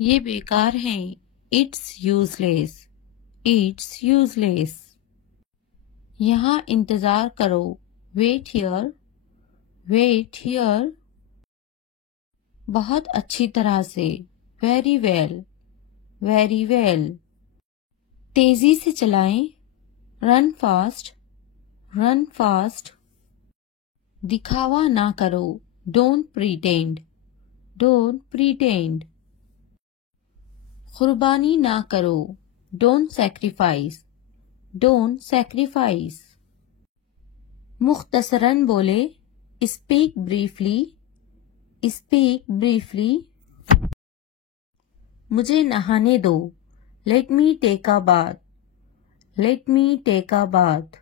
ये बेकार हैं। It's useless. It's useless. यहाँ इंतज़ार करो। Wait here. Wait here. बहुत अच्छी तरह से। Very well. Very well. तेजी से चलाएं। Run fast. Run fast. दिखावा ना करो। Don't pretend. Don't pretend. कुर्बानी ना करो। Don't sacrifice. Don't sacrifice. मुख्तसरन बोले। Speak briefly. Speak briefly. मुझे नहाने दो। Let me take a bath. Let me take a bath.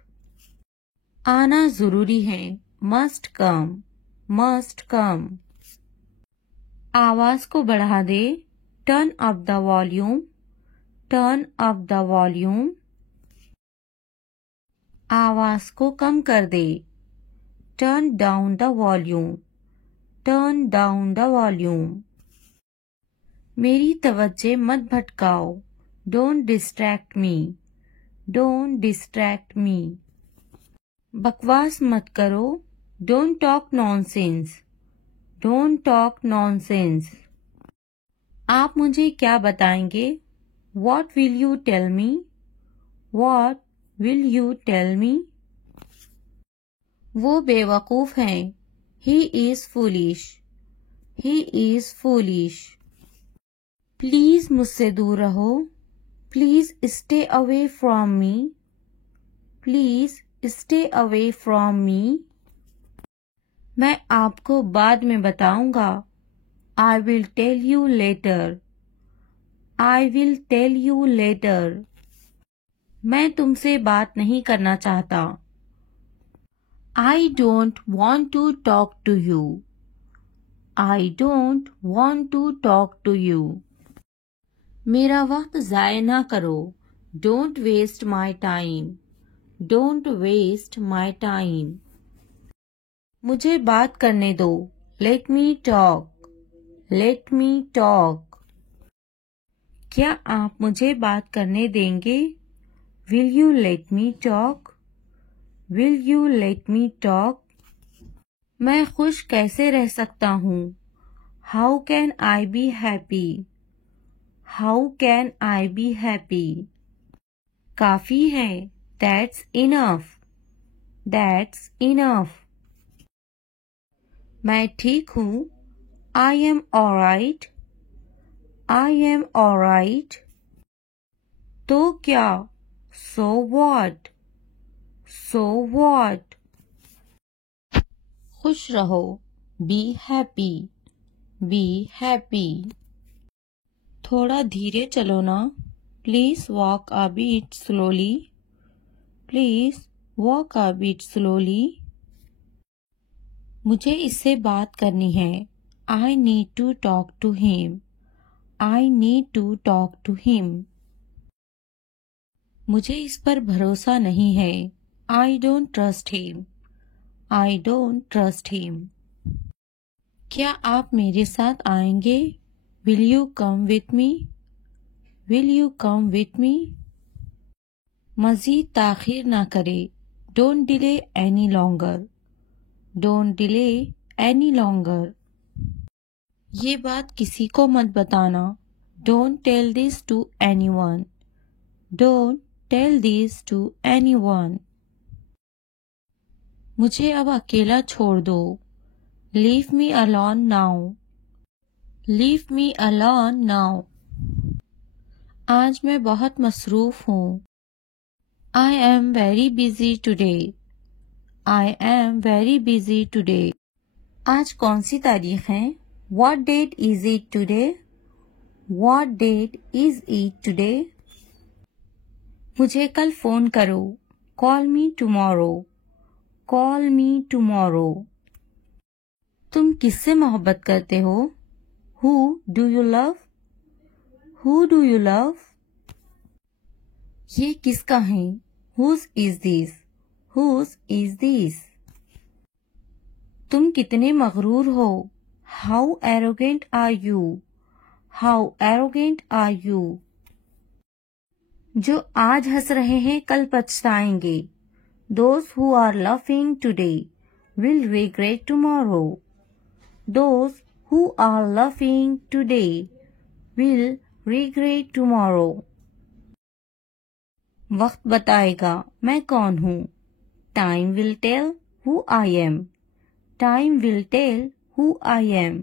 आना जरूरी है। Must come. Must come. आवाज को बढ़ा दे। Turn up the volume. Turn up the volume. आवाज को कम कर दे। Turn down the volume. Turn down the volume. मेरी तवज्जो मत भटकाओ। Don't distract me. Don't distract me. बकवास मत करो। Don't talk nonsense. Don't talk nonsense. आप मुझे क्या बताएंगे? What will you tell me? What will you tell me? वो बेवकूफ हैं। He is foolish. He is foolish. Please मुझसे दूर रहो। Please stay away from me. Please stay away from me. मैं आपको बाद में बताऊंगा। I will tell you later. I will tell you later. मैं तुमसे बात नहीं करना चाहता। I don't want to talk to you. I don't want to talk to you. मेरा वक्त ज़ाय ना करो। Don't waste my time. Don't waste my time. मुझे बात करने दो। Let me talk. Let me talk. क्या आप मुझे बात करने देंगे? Will you let me talk? Will you let me talk? मैं खुश कैसे रह सकता हूँ? How can I be happy? How can I be happy? काफी है। That's enough. That's enough. मैं ठीक हूँ। I am alright. I am alright. तो क्या? So what? So what? खुश रहो। Be happy. Be happy. थोड़ा धीरे चलो ना। Please walk a bit slowly. Please walk a bit slowly. मुझे इससे बात करनी है। I need to talk to him. I need to talk to him. मुझे इस पर भरोसा नहीं है। I don't trust him. I don't trust him. क्या आप मेरे साथ आएंगे? Will you come with me? Will you come with me? मज़ीद ताख़ीर ना करे। Don't delay any longer. Don't delay any longer. ये बात किसी को मत बताना। Don't tell this to anyone. Don't tell this to anyone. मुझे अब अकेला छोड़ दो। Leave me alone now. Leave me alone now. आज मैं बहुत मसरूफ हूँ। I am very busy today. I am very busy today. आज कौन सी तारीख है? What date is it today? What date is it today? मुझे कल फोन करो। Call me tomorrow. Call me tomorrow. तुम किससे मोहब्बत करते हो? Who do you love? Who do you love? ये किसका है? Whose is this? Whose is this? तुम कितने मगरूर हो? How arrogant are you? How arrogant are you. जो आज हंस रहे हैं कल पछताएंगे। Those who are laughing today will regret tomorrow. Those who are laughing today will regret tomorrow. वक्त बताएगा मैं कौन हूँ। Time will tell who I am. Time will tell who I am.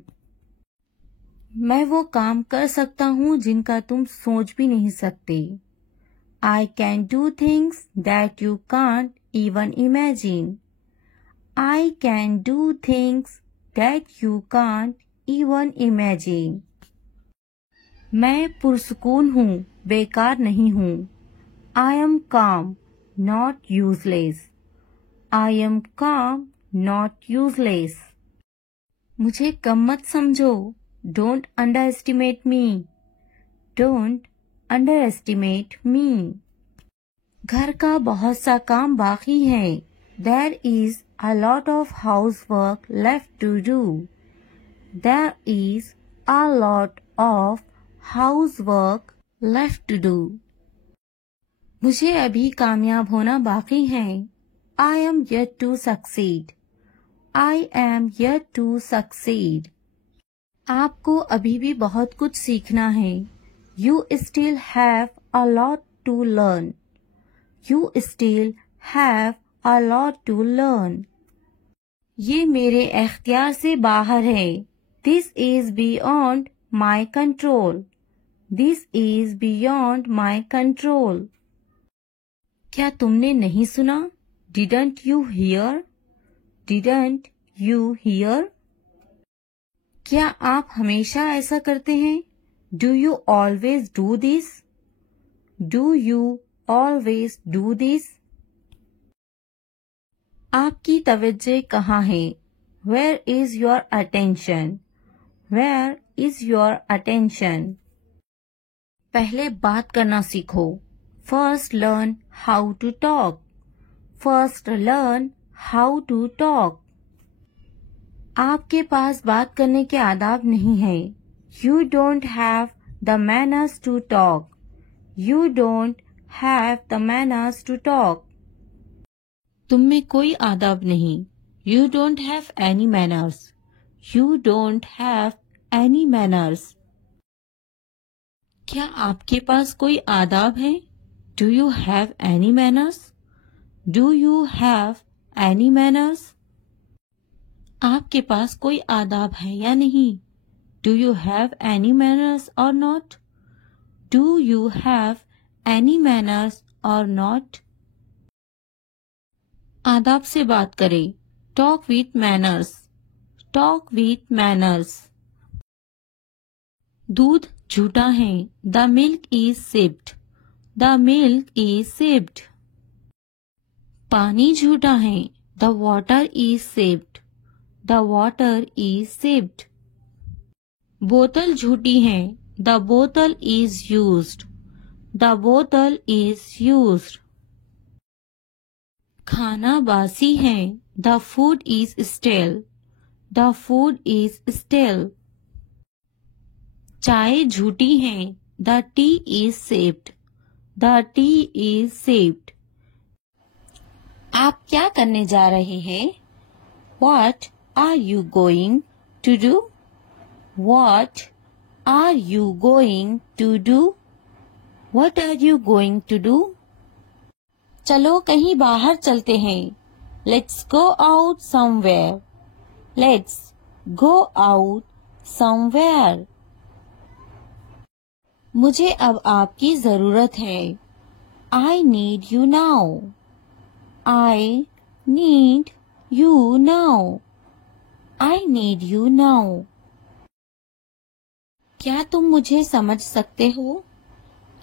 मैं वो काम कर सकता हूँ जिनका तुम सोच भी नहीं सकते। I can do things that you can't even imagine. I can do things that you can't even imagine. मैं पुरसुकून हूँ, बेकार नहीं हूँ। I am calm, not useless. I am calm, not useless. मुझे कम मत समझो। Don't underestimate me. Don't underestimate me. घर का बहुत सा काम बाकी है। There is a lot of housework left to do. There is a lot of housework left to do. मुझे अभी कामयाब होना बाकी है। I am yet to succeed. I am yet to succeed. आपको अभी भी बहुत कुछ सीखना है। You still have a lot to learn. You still have a lot to learn. ये मेरे इख्तियार से बाहर है। This is beyond my control. This is beyond my control. क्या तुमने नहीं सुना? Didn't you hear? Didn't you hear? क्या आप हमेशा ऐसा करते हैं? Do you always do this? Do you always do this? आपकी तवज्जो कहाँ है? Where is your attention? Where is your attention? पहले बात करना सीखो। First learn how to talk. First learn how to talk. आपके पास बात करने के आदाब नहीं है। You don't have the manners to talk. You don't have the manners to talk. तुम में कोई आदाब नहीं। You don't have any manners. You don't have any manners. क्या आपके पास कोई आदाब है? Do you have any manners? Do you have any manners? आपके पास कोई आदाब है या नहीं? Do you have any manners or not? Do you have any manners or not? आदाब से बात करें। Talk with manners. Talk with manners. दूध झूठा है। The milk is sipped. The milk is sipped. पानी झूठा है। The water is sipped. The water is sipped. बोतल झूठी है। The bottle is used. The bottle is used. खाना बासी है। The food is stale. The food is stale. चाय झूठी है। The tea is sipped. The tea is sipped. आप क्या करने जा रहे हैं? What are you going to do? What are you going to do? What are you going to do? चलो कहीं बाहर चलते हैं। Let's go out somewhere. Let's go out somewhere. मुझे अब आपकी जरूरत है। I need you now. I need you now. I need you now. क्या तुम मुझे समझ सकते हो?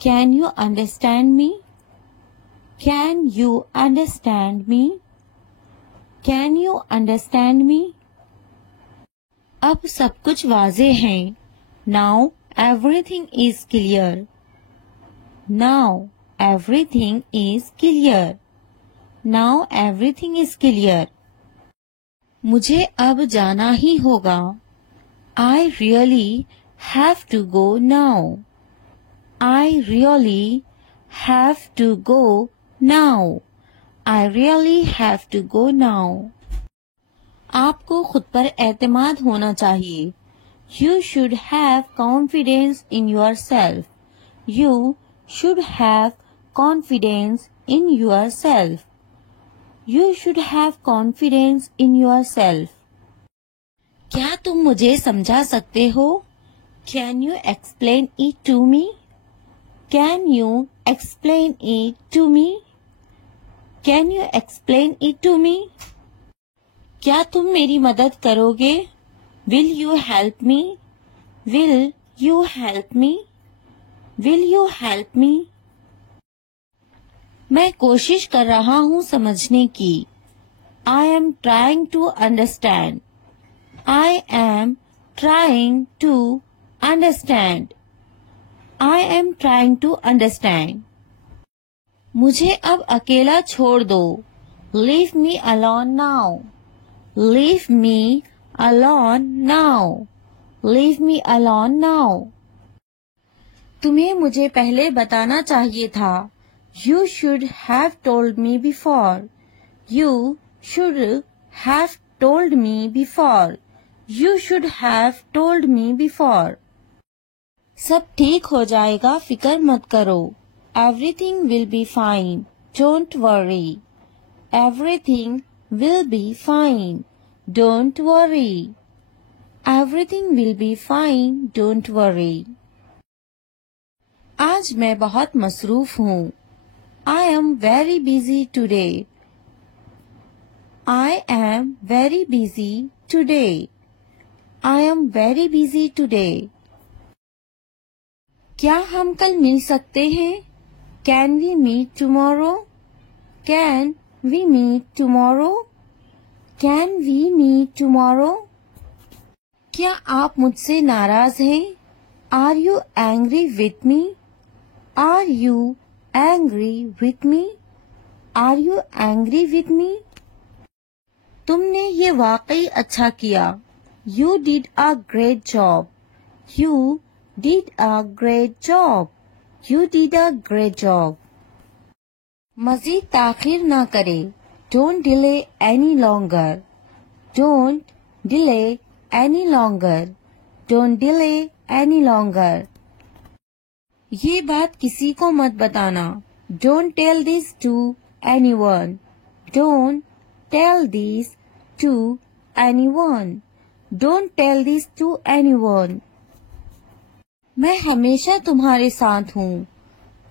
Can you understand me? Can you understand me? Can you understand me? अब सब कुछ वाज़े है। Now everything is clear. Now everything is clear. Now everything is clear. मुझे अब जाना ही होगा। I really have to go now. I really have to go now. I really have to go now. आपको खुद पर एतमाद होना चाहिए. You should have confidence in yourself. You should have confidence in yourself. You should have confidence in yourself. क्या तुम मुझे समझा सकते हो? Can you explain it to me? Can you explain it to me? Can you explain it to me? क्या तुम मेरी मदद करोगे? Will you help me? Will you help me? Will you help me? मैं कोशिश कर रहा हूँ समझने की. I am trying to understand. I am trying to understand. I am trying to understand. मुझे अब अकेला छोड़ दो. Leave me alone now. Leave me alone now. Leave me alone now. तुम्हें मुझे पहले बताना चाहिए था. You should have told me before. You should have told me before. You should have told me before. सब ठीक हो जाएगा, फिक्र मत करो. Everything will be fine. Don't worry. Everything will be fine. Don't worry. Everything will be fine. Don't worry. आज मैं बहुत मसरूफ हूँ. I am very busy today. I am very busy today. I am very busy today. क्या हम कल मिल सकते हैं? Can we meet tomorrow? Can we meet tomorrow? Can we meet tomorrow? क्या आप मुझसे नाराज हैं? Are you angry with me? Are you angry with me? Are you angry with me? तुमने ये वाकई अच्छा किया. You did a great job. You did a great job. You did a great job. मज़ीद ताख़ीर ना करें. Don't delay any longer. Don't delay any longer. Don't delay any longer. ये बात किसी को मत बताना. Don't tell this to anyone. Don't tell this to anyone. Don't tell this to anyone. मैं हमेशा तुम्हारे साथ हूँ.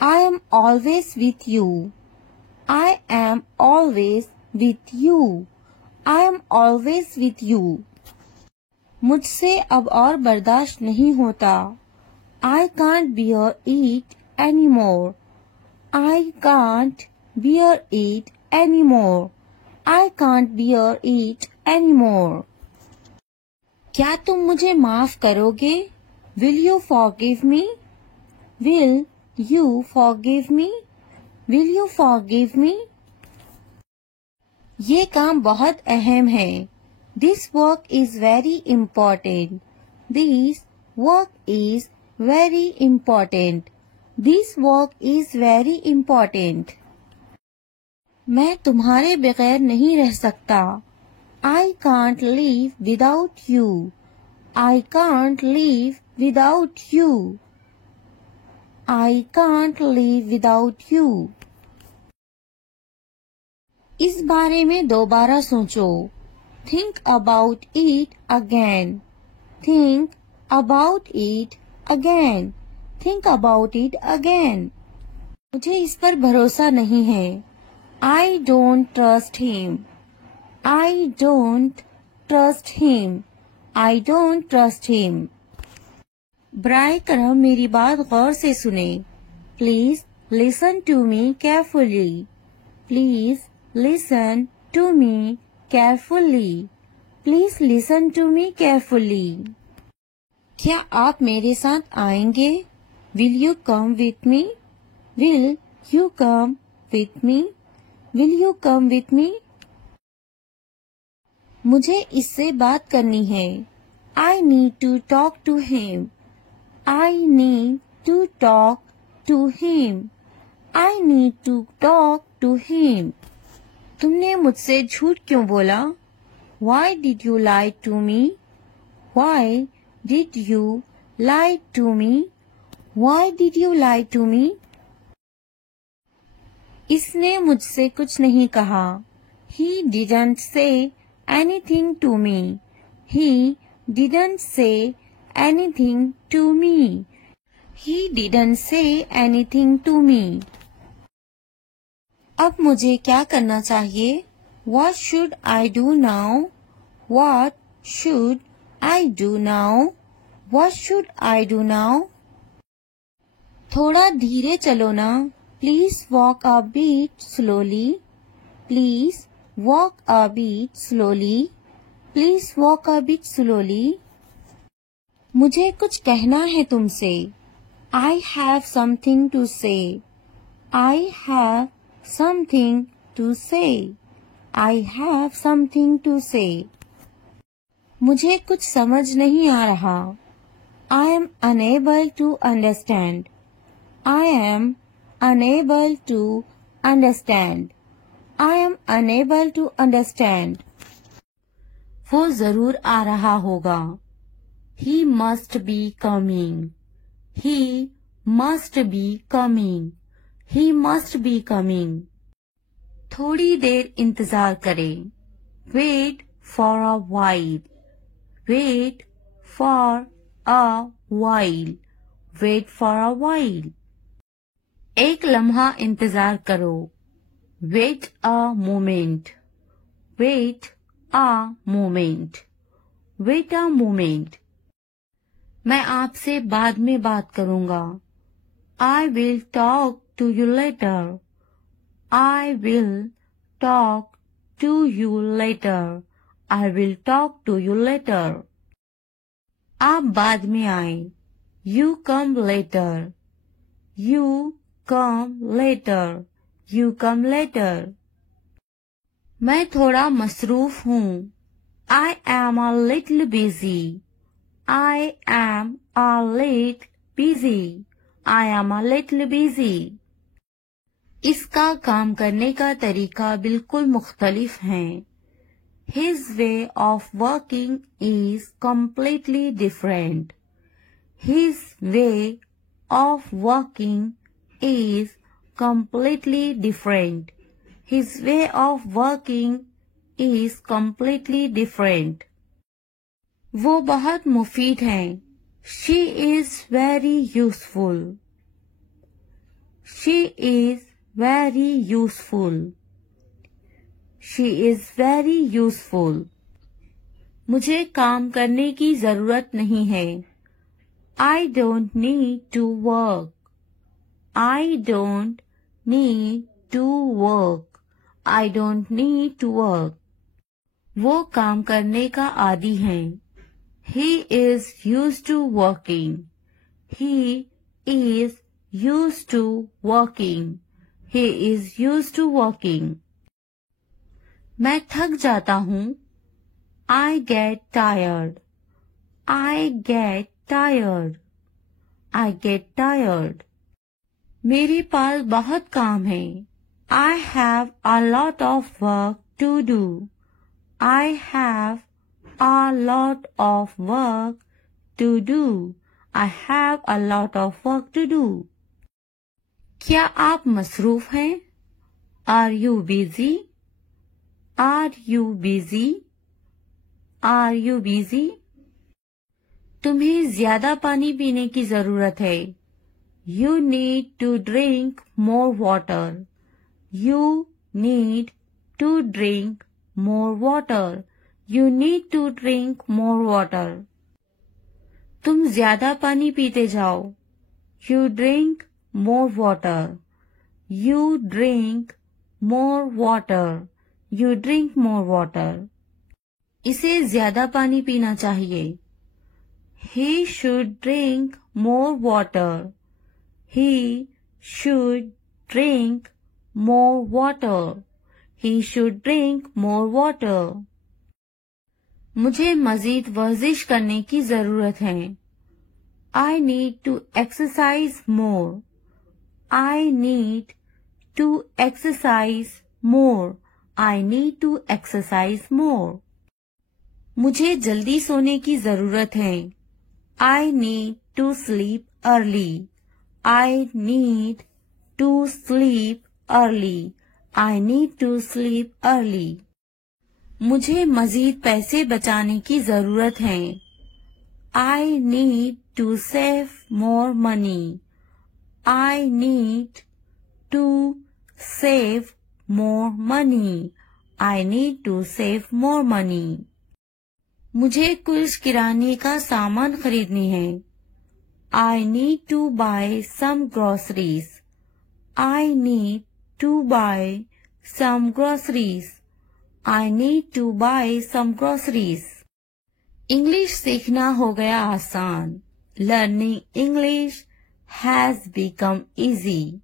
I am always with you. I am always with you. I am always with you. मुझसे अब और बर्दाश्त नहीं होता. I can't bear it anymore. I can't bear it anymore. I can't bear it anymore. क्या तुम मुझे माफ करोगे? Will you forgive me? Will you forgive me? Will you forgive me? ये काम बहुत अहम है. This work is very important. This work is very important. This work is very important. मैं तुम्हारे बगैर नहीं रह सकता. I can't live without you. I can't live without you. I can't live without you. इस बारे में दोबारा सोचो. Think about it again. Think about it again. Think about it again. मुझे इस पर भरोसा नहीं है. I don't trust him. I don't trust him. I don't trust him. बराए करम मेरी बात गौर से सुने. Please listen to me carefully. Please listen to me carefully. Please listen to me carefully. क्या आप मेरे साथ आएंगे? Will you come with me? Will you come with me? Will you come with me? मुझे इससे बात करनी है. I need to talk to him. I need to talk to him. I need to talk to him. तुमने मुझसे झूठ क्यों बोला? Why did you lie to me? Why did you lie to me? Why did you lie to me? इसने मुझसे कुछ नहीं कहा. He didn't say anything to me. He didn't say anything to me. He didn't say anything to me. अब मुझे क्या करना चाहिए? What should I do now? What should I do now? What should I do now? थोड़ा धीरे चलो ना. Please walk a bit slowly. Please walk a bit slowly. Please walk a bit slowly. मुझे कुछ कहना है तुमसे. I have something to say. I have something to say. I have something to say. मुझे कुछ समझ नहीं आ रहा. I am unable to understand. I am unable to understand. I am unable to understand. वो जरूर आ रहा होगा. He must be coming. He must be coming. He must be coming. थोड़ी देर इंतजार करें. Wait for a while. Wait for a while. Wait for a while. एक लम्हा इंतजार करो. Wait a moment. Wait a moment. Wait a moment. मैं आपसे बाद में बात करूंगा. I will talk to you later. I will talk to you later. I will talk to you later. आप बाद में आए. You come later. You come later. You come later. मैं थोड़ा मसरूफ हूँ. I am a little busy. I am a little busy. I am a little busy. इसका काम करने का तरीका बिल्कुल मुख्तलिफ है. His way of working is completely different. His way of working is completely different. His way of working is completely different. वो बहुत मुफीद हैं. She is very useful. She is very useful. She is very useful. मुझे काम करने की जरूरत नहीं है. I don't need to work. I don't need to work. I don't need to work. वो काम करने का आदी हैं. He is used to working. He is used to working. He is used to working. मैं थक जाता हूँ. I get tired. I get tired. I get tired. मेरे पास बहुत काम है. I have a lot of work to do. I have a lot of work to do. I have a lot of work to do. क्या आप मसरूफ हैं? Are you busy? Are you busy? Are you busy? तुम्हें ज्यादा पानी पीने की जरूरत है. You need to drink more water. You need to drink more water. You need to drink more water. तुम ज्यादा पानी पीते जाओ. You drink more water. You drink more water. You drink more water. इसे ज्यादा पानी पीना चाहिए. He should drink more water. He should drink more water. He should drink more water. मुझे मजीद वर्जिश करने की जरूरत है. I need to exercise more. I need to exercise more. I need to exercise more. मुझे जल्दी सोने की जरूरत है. I need to sleep early. I need to sleep early. I need to sleep early. मुझे मजीद पैसे बचाने की जरूरत है. I need to save more money. I need to save more money. I need to save more money. मुझे कुछ किराने का सामान खरीदनी है. I need to buy some groceries. I need to buy some groceries. I need to buy some groceries. English सीखना हो गया आसान. Learning English has become easy.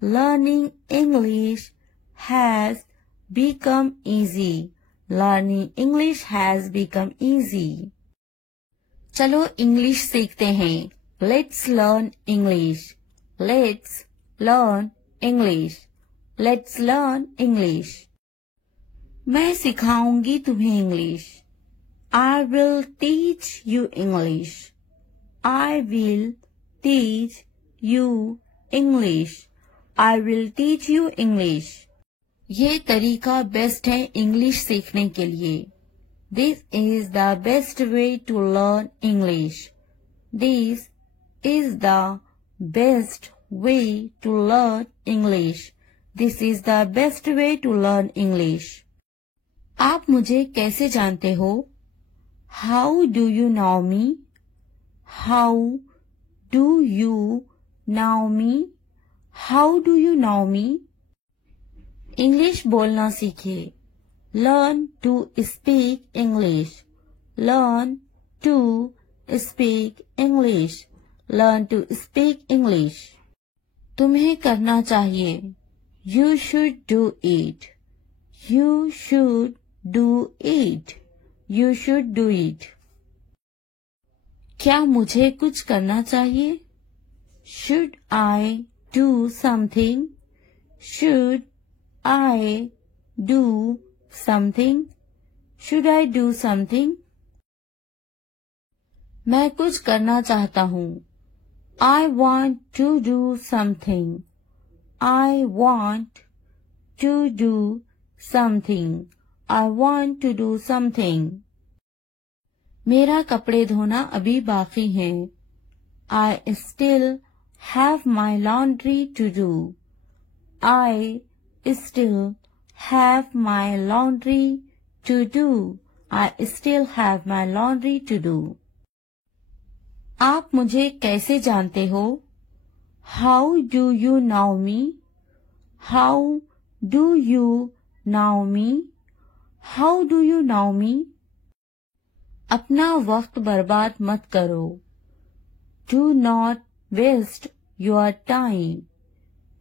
Learning English has become easy. Learning English has become easy. चलो English सीखते हैं. Let's learn English. Let's learn English. Let's learn English. मैं सिखाऊंगी तुम्हें English. I will teach you English. I will teach you English. I will teach you English. ये तरीका best है English सीखने के लिए. This is the best way to learn English. This is the best way to learn English. This is the best way to learn English. आप मुझे कैसे जानते हो? How do you know me? How do you know me? How do you know me? English बोलना सीखिए. Learn to speak English. Learn to speak English. Learn to speak English. तुम्हें करना चाहिए. You should do it. You should do it. You should do it. क्या मुझे कुछ करना चाहिए? Should I do something? Should I do something? Should I do something? मैं कुछ करना चाहता हूँ. I want to do something. I want to do something. I want to do something. मेरा कपड़े धोना अभी बाकी है. I still have my laundry to do. I still have my laundry to do. I still have my laundry to do. आप मुझे कैसे जानते हो? How do you know me? How do you know me? How do you know me? अपना वक्त बर्बाद मत करो. Do not waste your time.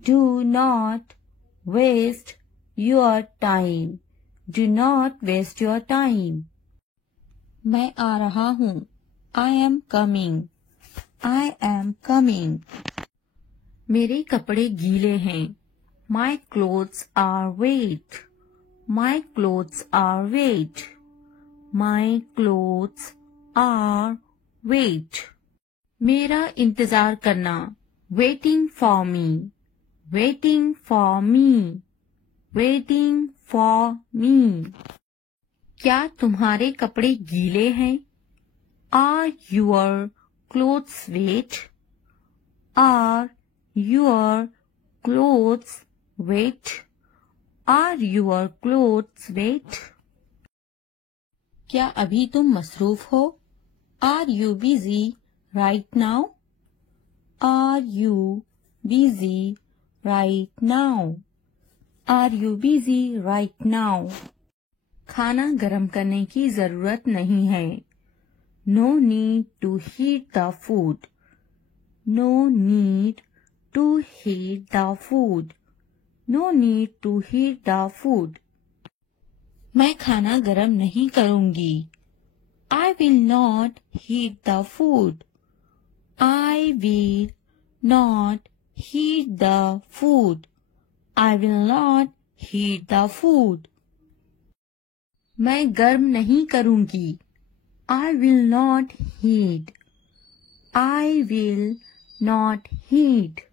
Do not waste your time. Do not waste your time. मैं आ रहा हूँ. I am coming. I am coming. मेरे कपड़े गीले हैं. My clothes are wet. My clothes are wet. My clothes are wet. मेरा इंतजार करना. Waiting for me. Waiting for me. Waiting for me. क्या तुम्हारे कपड़े गीले हैं? Are your clothes wet? Are your clothes wet? Are your clothes wet? क्या अभी तुम मसरूफ हो? Are you busy right now? Are you busy right now? Are you busy right now? खाना गरम करने की जरूरत नहीं है. No need to heat the food. No need to heat the food. No need to heat the food. मैं खाना गरम नहीं करूंगी. I will not heat the food. I will not heat the food. I will not heat the food. मैं गर्म नहीं करूंगी. I will not heat. I will not heat.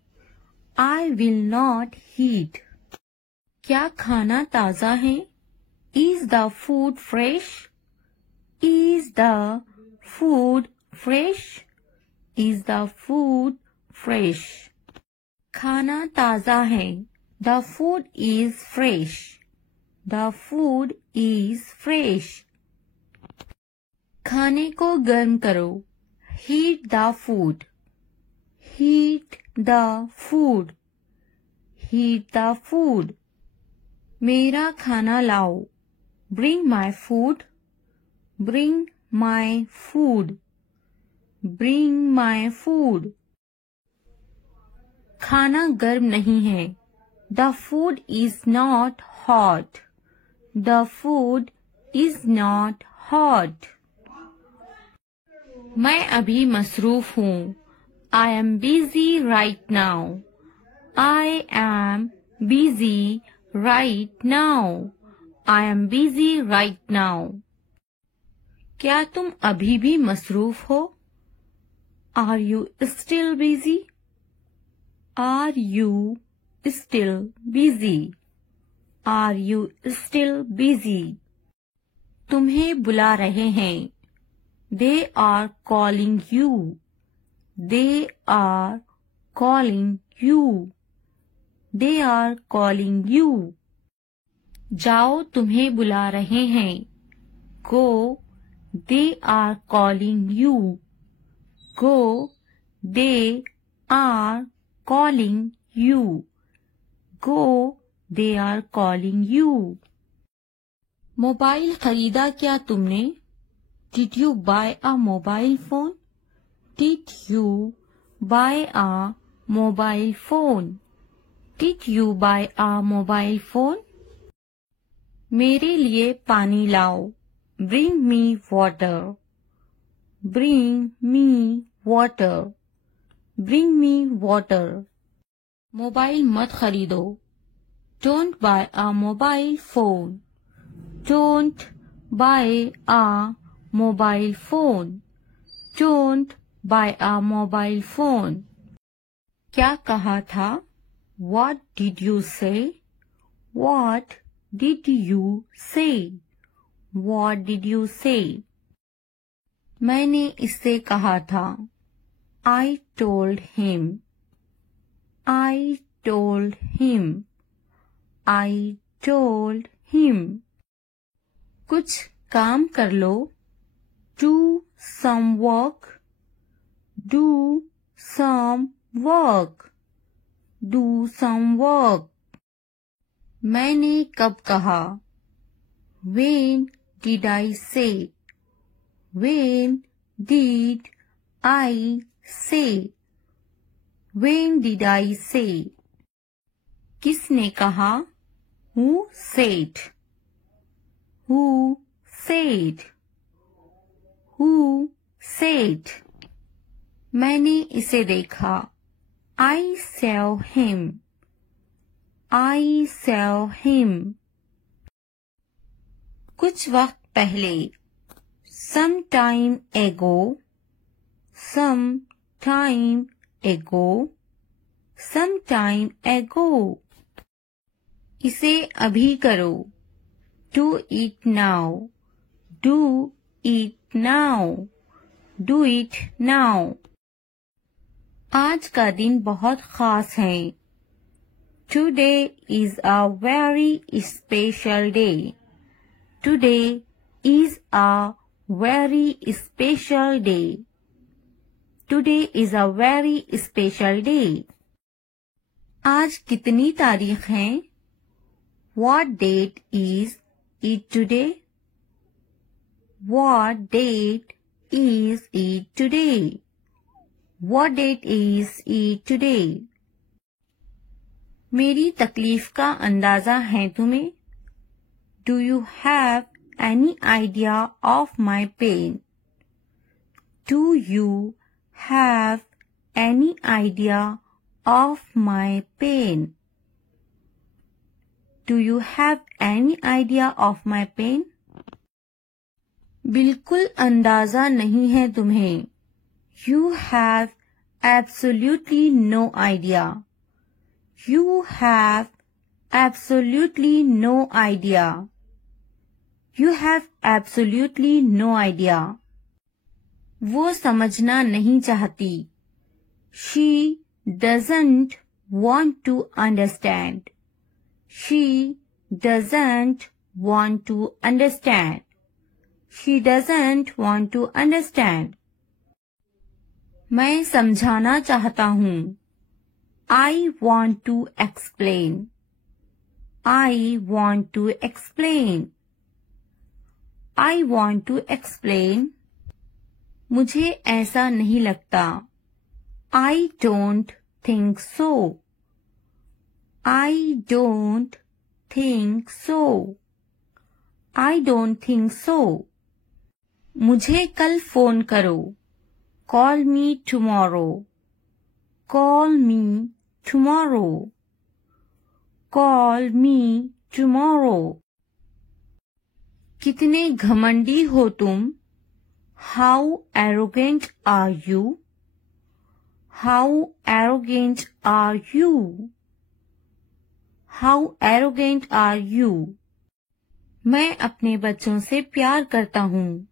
I will not heat. क्या खाना ताज़ा है? Is the food fresh? Is the food fresh? Is the food fresh? खाना ताज़ा है. The food is fresh. The food is fresh. खाने को गर्म करो. Heat the food. Heat the food. Heat the food. मेरा खाना लाओ. Bring my food. Bring my food. Bring my food. खाना गर्म नहीं है. The food is not hot. The food is not hot. मैं अभी मसरूफ हूँ. I am busy right now. I am busy right now. I am busy right now. क्या तुम अभी भी मसरूफ हो? Are you still busy? Are you still busy? Are you still busy? तुम्हें बुला रहे हैं. They are calling you. They are calling you. They are calling you. जाओ तुम्हें बुला रहे हैं. Go. They are calling you. Go. They are calling you. Go. They are calling you. Mobile खरीदा क्या तुमने? Did you buy a mobile phone? Did you buy a mobile phone? Did you buy a mobile phone? मेरे लिए पानी लाओ. Bring me water. Bring me water. Bring me water. Mobile मत खरीदो. Don't buy a mobile phone. Don't buy a mobile phone. Don't buy a mobile phone. क्या कहा था? What did you say? What did you say? What did you say? मैंने इससे कहा था. I told him. I told him. I told him. कुछ काम कर लो. Do some work. Do some work. Do some work. मैंने कब कहा? When did I say? When did I say? When did I say? किसने कहा? Who said? Who said? Who said? मैंने इसे देखा. I saw him. I saw him. कुछ वक्त पहले. Some time ago. Some time ago. Some time ago. इसे अभी करो. Do it now. Do it now. Do it now. आज का दिन बहुत खास है. Today is a very special day. Today is a very special day. Today is a very special day. आज कितनी तारीख है? What date is it today? What date is it today? What date is it today? मेरी तकलीफ का अंदाजा है तुम्हें? Do you have any idea of my pain? Do you have any idea of my pain? Do you have any idea of my pain? बिल्कुल अंदाजा नहीं है तुम्हें. You have absolutely no idea. You have absolutely no idea. You have absolutely no idea. वो समझना नहीं चाहती. She doesn't want to understand. She doesn't want to understand. She doesn't want to understand. मैं समझाना चाहता हूँ. I want to explain. I want to explain. I want to explain. मुझे ऐसा नहीं लगता. I don't think so. I don't think so. I don't think so. मुझे कल फोन करो. Call me tomorrow. Call me tomorrow. Call me tomorrow. कितने घमंडी हो तुम. How arrogant are you? How arrogant are you? How arrogant are you? मैं अपने बच्चों से प्यार करता हूँ.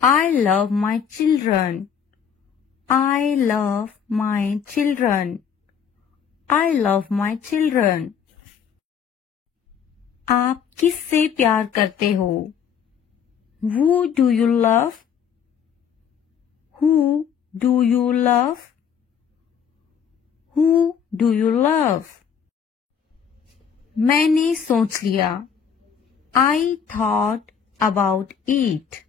I love my children. I love my children. I love my children. आप किससे प्यार करते हो? Who do you love? Who do you love? Who do you love? मैंने सोच लिया. I thought about it.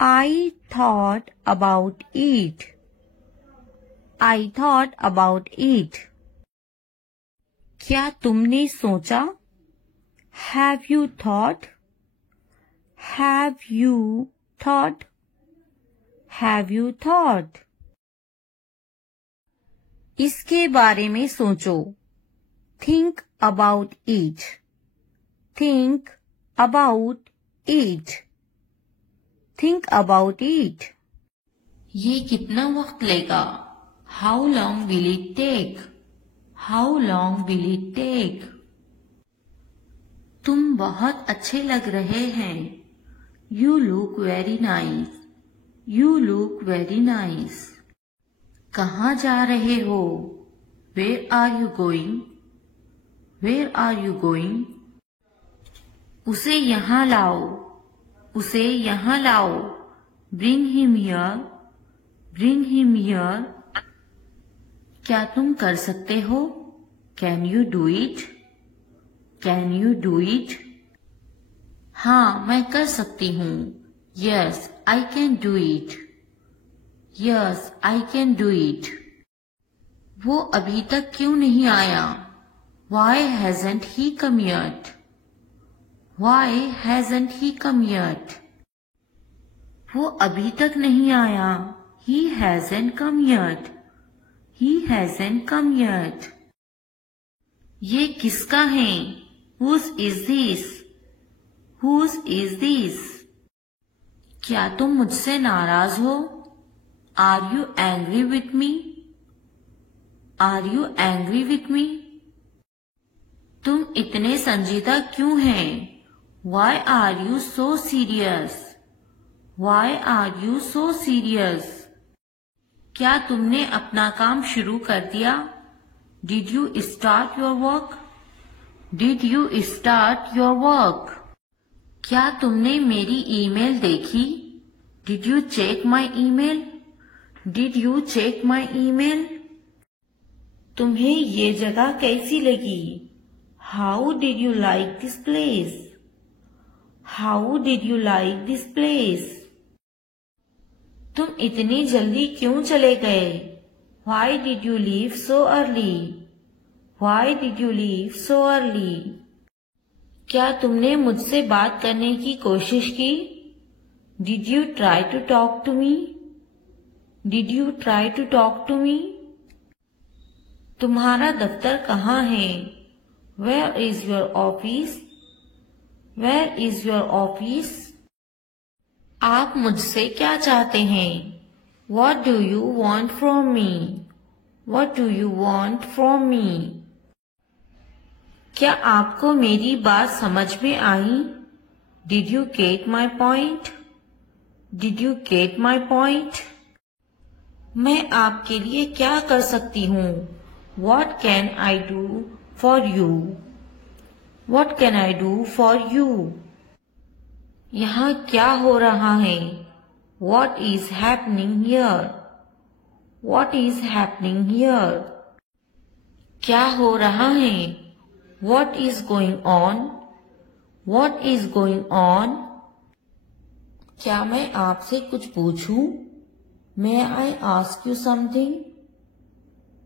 I thought about it. I thought about it. क्या तुमने सोचा? Have you thought? Have you thought? Have you thought? इसके बारे में सोचो. Think about it. Think about it. Think about it. ये कितना वक्त लेगा? How long will it take? How long will it take? तुम बहुत अच्छे लग रहे हैं. You look very nice. You look very nice. कहाँ जा रहे हो? Where are you going? Where are you going? उसे यहाँ लाओ. उसे यहाँ लाओ. Bring him here. Bring him here. क्या तुम कर सकते हो? Can you do it? Can you do it? हाँ, मैं कर सकती हूँ. Yes, I can do it. Yes, I can do it. वो अभी तक क्यों नहीं आया? Why hasn't he come yet? Why hasn't he come yet? वो अभी तक नहीं आया. He hasn't come yet. He hasn't come yet. ये किसका है? Whose is this? Whose is this? क्या तुम मुझसे नाराज हो? Are you angry with me? Are you angry with me? तुम इतने संजीदा क्यों हैं? Why are you so serious? Why are you so serious? क्या तुमने अपना काम शुरू कर दिया? Did you start your work? Did you start your work? क्या तुमने मेरी ईमेल देखी? Did you check my email? Did you check my email? तुम्हें ये जगह कैसी लगी? How did you like this place? How did you like this place? तुम इतनी जल्दी क्यों चले गए? Why did you leave so early? Why did you leave so early? क्या तुमने मुझसे बात करने की कोशिश की? Did you try to talk to me? Did you try to talk to me? तुम्हारा दफ्तर कहाँ है? Where is your office? Where is your office? आप मुझसे क्या चाहते हैं? What do you want from me? What do you want from me? क्या आपको मेरी बात समझ में आई? Did you get my point? Did you get my point? मैं आपके लिए क्या कर सकती हूँ? What can I do for you? What can I do for you? यहाँ क्या हो रहा है? What is happening here? What is happening here? क्या हो रहा है? What is going on? What is going on? क्या मैं आपसे कुछ पूछूं? May I ask you something?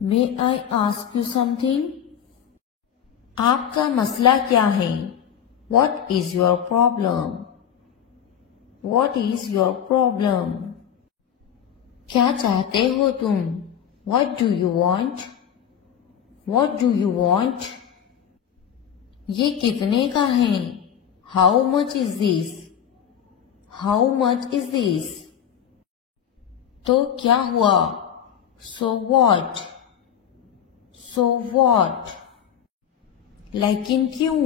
May I ask you something? आपका मसला क्या है? What is your problem? What is your problem? क्या चाहते हो तुम? What do you want? What do you want? ये कितने का है? How much is this? How much is this? तो क्या हुआ? So what? So what? लेकिन क्यों?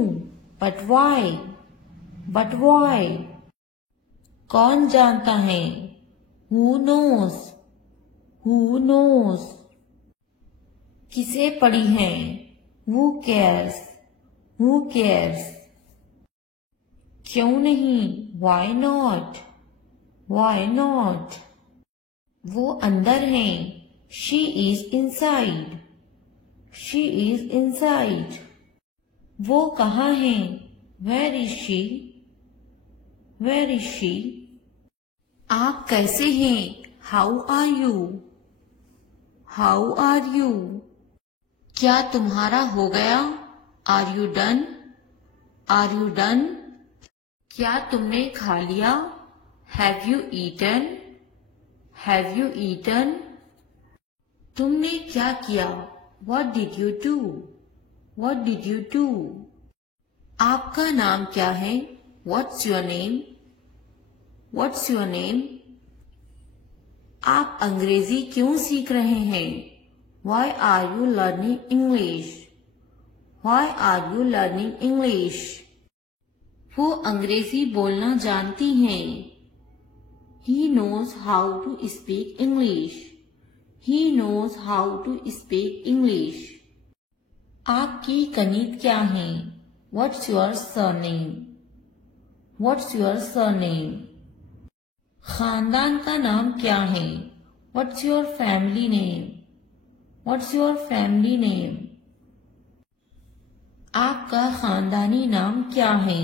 But why? But why? कौन जानता है? Who knows? Who knows? किसे पड़ी है? Who cares? Who cares? क्यों नहीं? Why not? Why not? वो अंदर है. She is inside. She is inside. वो कहाँ है? Where is she? Where is she? आप कैसे हैं? How are you? How are you? क्या तुम्हारा हो गया? Are you done? Are you done? क्या तुमने खा लिया? Have you eaten? Have you eaten? तुमने क्या किया? What did you do? What did you do? आपका नाम क्या है? What's your name? What's your name? आप अंग्रेजी क्यों सीख रहे हैं? Why are you learning English? Why are you learning English? वो अंग्रेजी बोलना जानती हैं. He knows how to speak English. He knows how to speak English. आपकी कनीत क्या है? What's your surname? What's your surname? खानदान का नाम क्या है? What's your family name? What's your family name? आपका खानदानी नाम क्या है?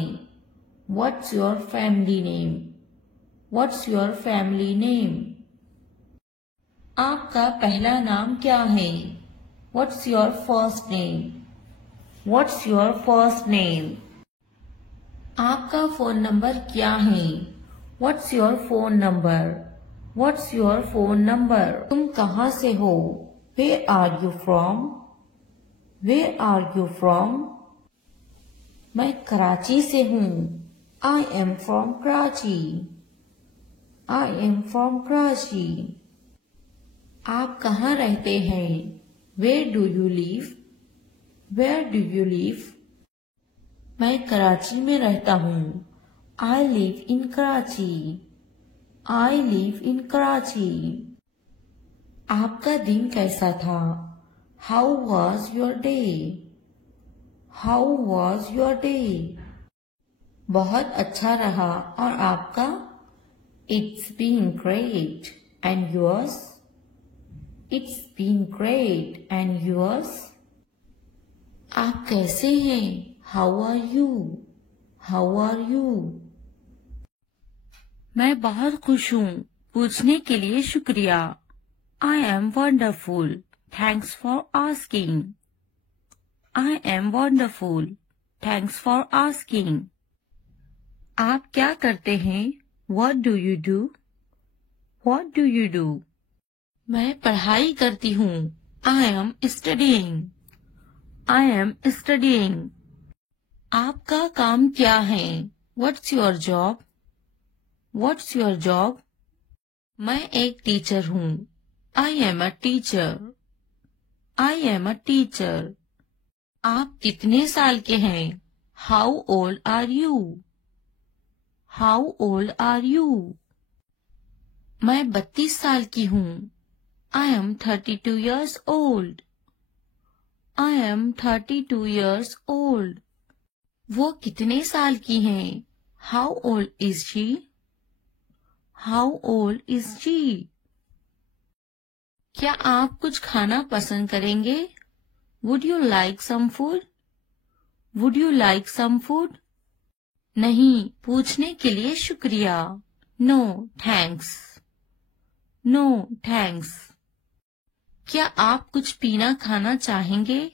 What's your family name? What's your family name? आपका पहला नाम क्या है? What's your first name? What's your first name? आपका फोन नंबर क्या है? What's your phone number? What's your phone number? तुम कहाँ से हो? Where are you from? Where are you from? मैं कराची से हूँ. I am from Karachi. I am from Karachi. आप कहाँ रहते हैं? Where do you live? Where do you live? मैं कराची में रहता हूँ. I live in Karachi. I live in Karachi. आपका दिन कैसा था? How was your day? How was your day? बहुत अच्छा रहा. और आपका? It's been great. And yours? It's been great. And yours? आप कैसे हैं? How are you? How are you? मैं बहुत खुश हूँ. पूछने के लिए शुक्रिया. I am wonderful. Thanks for asking. I am wonderful. Thanks for asking. आप क्या करते हैं? What do you do? What do you do? मैं पढ़ाई करती हूँ. I am studying. I am studying. आपका काम क्या है? What's your job? What's your job? मैं एक टीचर हूँ. I am a teacher. I am a teacher. आप कितने साल के हैं? How old are you? How old are you? मैं 32 साल की हूँ. I am 32 years old. I am 32 years old. वो कितने साल की हैं? How old is she? How old is she? क्या आप कुछ खाना पसंद करेंगे? Would you like some food? Would you like some food? नहीं, पूछने के लिए शुक्रिया. No, thanks. No, thanks. क्या आप कुछ पीना खाना चाहेंगे?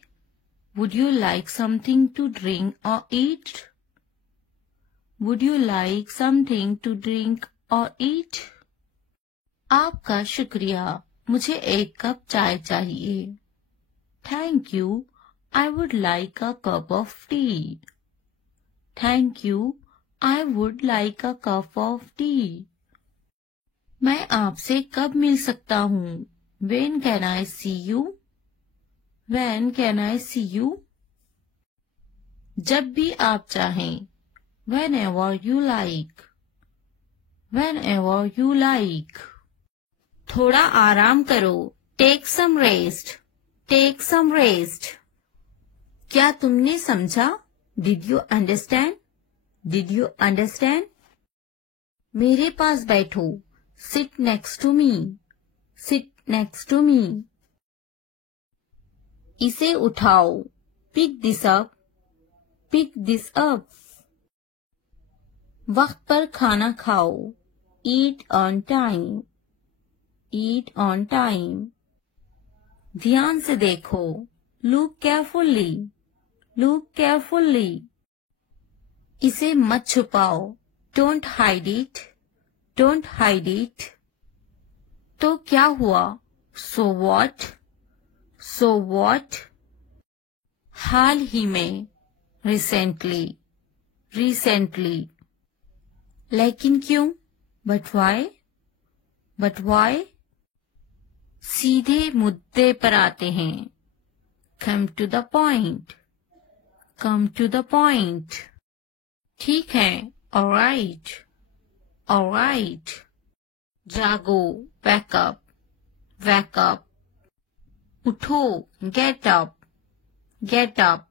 Would you like something to drink or eat? Would you like something to drink or eat? आपका शुक्रिया, मुझे एक कप चाय चाहिए. Thank you, I would like a cup of tea. Thank you, I would like a cup of tea. मैं आपसे कब मिल सकता हूँ? When can I see you? When can I see you? जब भी आप चाहें. Whenever you like. Whenever you like. थोड़ा आराम करो. Take some rest. Take some rest. क्या तुमने समझा? Did you understand? Did you understand? मेरे पास बैठो. Sit next to me. Sit next to me. इसे उठाओ. Pick this up. Pick this up. वक्त पर खाना खाओ. Eat on time. Eat on time. ध्यान से देखो. Look carefully. Look carefully. इसे मत छुपाओ. Don't hide it. Don't hide it. तो क्या हुआ? So what? So what? हाल ही में. Recently. Recently. लेकिन क्यों? But why? But why? सीधे मुद्दे पर आते हैं. Come to the point. Come to the point. ठीक है. All right. All right. जागो. Wake up. Wake up. उठो. Get up. Get up.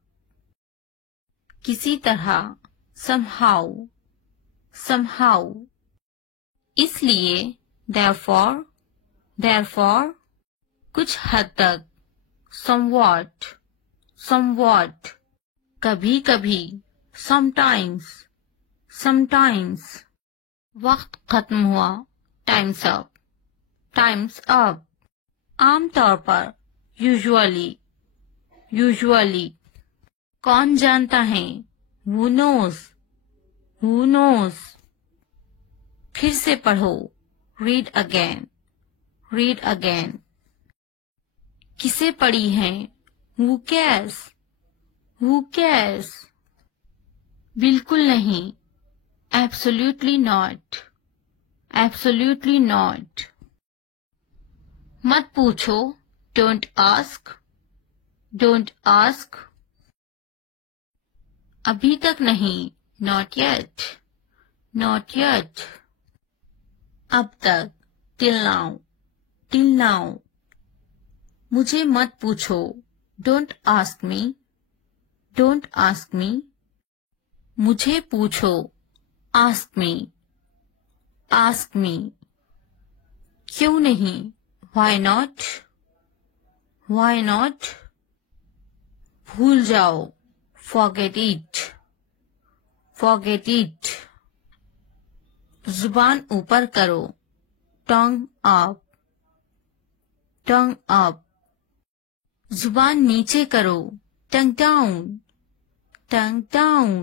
किसी तरह. Somehow. Somehow. इसलिए. Therefore. Therefore. कुछ हद तक. Somewhat. Somewhat. कभी कभी. Sometimes. Sometimes. वक्त खत्म हुआ. Time's up. Time's up. आमतौर पर. Usually. Usually. कौन जानता है? Who knows? Who knows? फिर से पढ़ो. Read again. Read again. किसे पढ़ी है? Who cares? Who cares? बिल्कुल नहीं. Absolutely not. Absolutely not. मत पूछो. Don't ask. Don't ask. अभी तक नहीं. Not yet. Not yet. अब तक. Till now. Till now. मुझे मत पूछो. Don't ask me. Don't ask me. मुझे पूछो. Ask me. Ask me. क्यों नहीं? Why not? Why not? भूल जाओ. Forget it. Forget it. जुबान ऊपर करो. Tongue up. Tongue up. जुबान नीचे करो. Tongue down. Tongue down.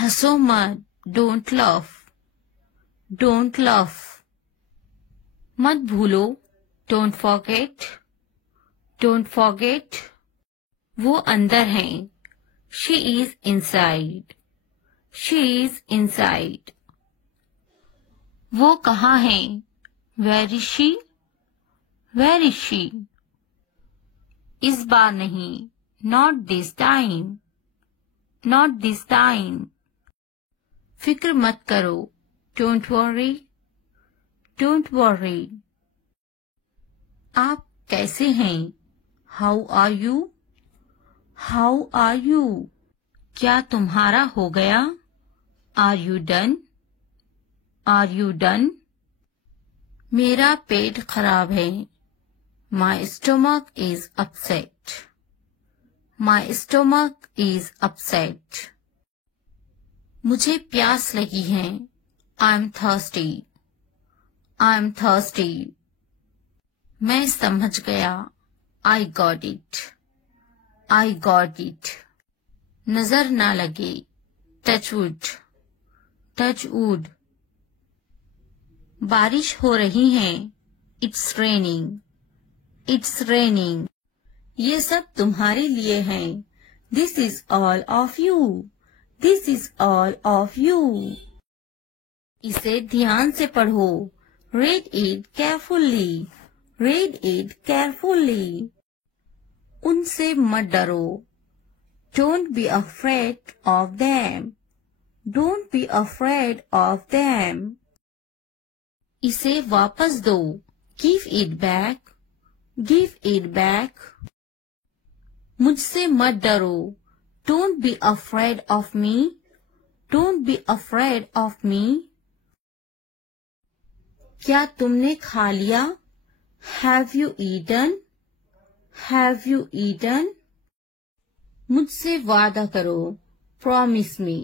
हंसो मत. Don't laugh. Don't laugh. मत भूलो. Don't forget. Don't forget. वो अंदर हैं. She is inside. She is inside. वो कहाँ हैं? Where is she? Where is she? इस बार नहीं. Not this time. Not this time. फिक्र मत करो. Don't worry. Don't worry. आप कैसे हैं? How are you? How are you? क्या तुम्हारा हो गया? Are you done? Are you done? मेरा पेट खराब है. My stomach is upset. My stomach is upset. मुझे प्यास लगी है. I'm thirsty. I'm thirsty. मैं समझ गया. I got it. I got it. नजर ना लगे. Touch wood. Touch wood. बारिश हो रही है. It's raining. It's raining. ये सब तुम्हारे लिए है. This is all of you. This is all of you. इसे ध्यान से पढ़ो. Read it carefully. Read it carefully. उनसे मत डरो. Don't be afraid of them. Don't be afraid of them. इसे वापस दो. Give it back. Give it back. मुझसे मत डरो. Don't be afraid of me. Don't be afraid of me. क्या तुमने खा लिया? Have you eaten? Have you eaten? मुझसे वादा करो. Promise me.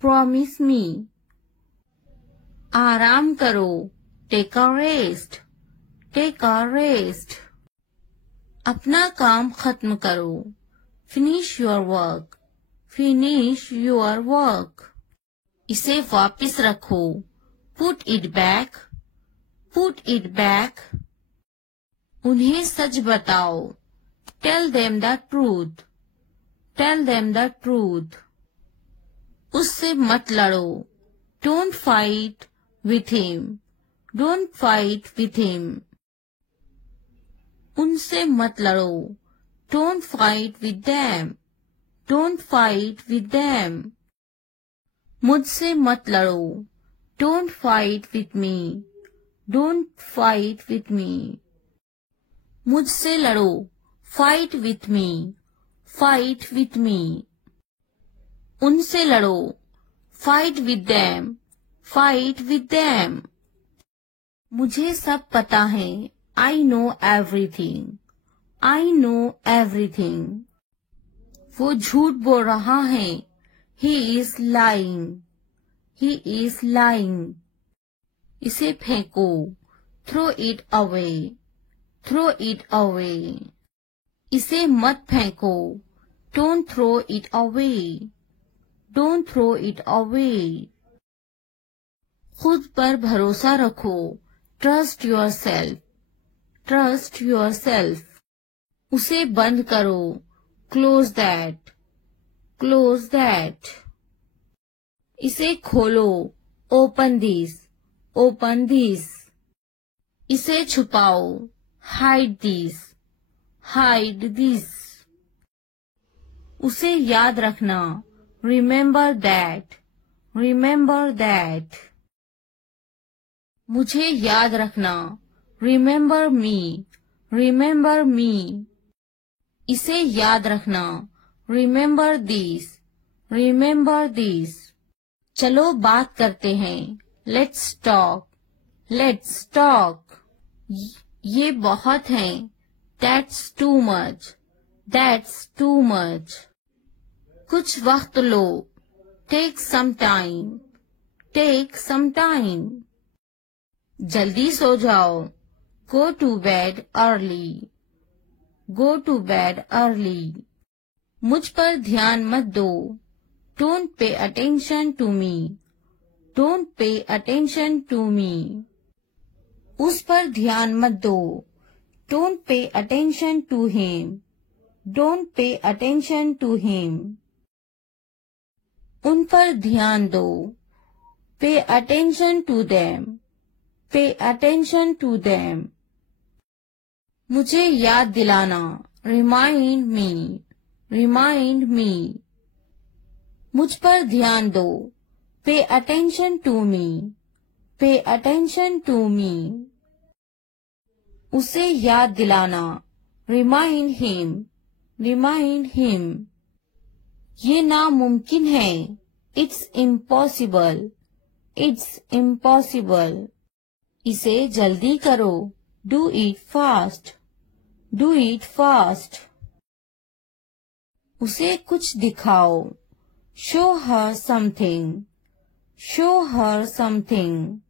Promise me. आराम करो. Take a rest. Take a rest. अपना काम खत्म करो. Finish your work. Finish your work. इसे वापस रखो. Put it back. Put it back. उन्हें सच बताओ. Tell them the truth. Tell them the truth. उससे मत लड़ो. Don't fight with him. Don't fight with him. उनसे मत लड़ो. Don't fight with them. Don't fight with them. मुझसे मत लड़ो. Don't fight with me. Don't fight with me. मुझसे लड़ो. Fight with me. Fight with me. उनसे लड़ो. Fight with them. Fight with them. मुझे सब पता है. I know everything. I know everything. वो झूठ बोल रहा है. He is lying. He is lying. इसे फेंको. Throw it away. Throw it away. इसे मत फेंको. Don't throw it away. Don't throw it away. खुद पर भरोसा रखो. Trust yourself. Trust yourself. उसे बंद करो. Close that. Close that. इसे खोलो. Open this. Open this. इसे छुपाओ. Hide this. Hide this. उसे याद रखना. Remember that. Remember that. मुझे याद रखना. Remember me. Remember me. इसे याद रखना. Remember this. Remember this. चलो बात करते हैं. Let's talk. Let's talk. ये बहुत है. That's too much. That's too much. कुछ वक्त लो. Take some time. Take some time. जल्दी सो जाओ. Go to bed early. Go to bed early. मुझ पर ध्यान मत दो. Don't pay attention to me. Don't pay attention to me. उस पर ध्यान मत दो. Don't pay attention to him. Don't pay attention to him. उन पर ध्यान दो. Pay attention to them. Pay attention to them. मुझे याद दिलाना. Remind me. Remind me. मुझ पर ध्यान दो. Pay attention to me. Pay attention to me. उसे याद दिलाना. Remind him. Remind him. ये नामुमकिन है. It's impossible. It's impossible. इसे जल्दी करो. Do it fast. Do it fast. उसे कुछ दिखाओ. Show her something. Show her something.